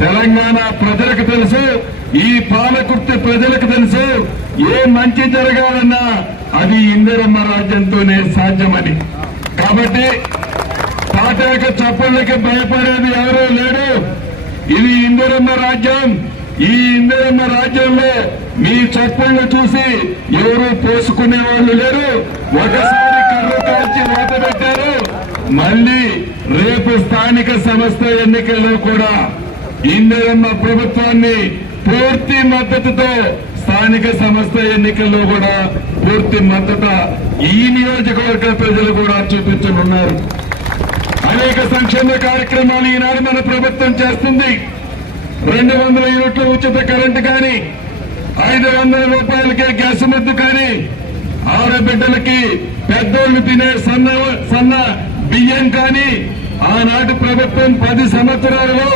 తెలంగాణ ప్రజలకు తెలుసు, ఈ పాలకుర్తి ప్రజలకు తెలుసు, ఏ మంచి జరగాలన్నా అది ఇందిరమ్మ రాజ్యంతోనే సాధ్యమని. కాబట్టి తాటాక చప్పుళ్ళకి భయపడేది ఎవరూ లేడు. ఇది ఇందిరమ్మ రాజ్యం. ఈ ఇందిరమ్మ రాజ్యంలో మీ చప్పుళ్ళు చూసి ఎవరు పోసుకునే వాళ్ళు లేరు. ఒకసారి కర్ర కాల్చి వాత పెట్టారు, మళ్లీ రేపు స్థానిక సంస్థ ఎన్నికల్లో కూడా ఇందిరమ్మ ప్రభుత్వాన్ని పూర్తి మద్దతుతో స్థానిక సంస్థ ఎన్నికల్లో కూడా పూర్తి మద్దతు ఈ నియోజకవర్గ ప్రజలు కూడా చూపించనున్నారు. అనేక సంక్షేమ కార్యక్రమాలు ఈనాడు మన ప్రభుత్వం చేస్తుంది. 200 యూనిట్ల ఉచిత కరెంటు కానీ, 500 రూపాయలకే గ్యాస్ ముద్దు కానీ, ఆడబిడ్డలకి పెద్దోళ్లు తినే సన్న బియ్యం కానీ ఆనాటి ప్రభుత్వం 10 సంవత్సరాలలో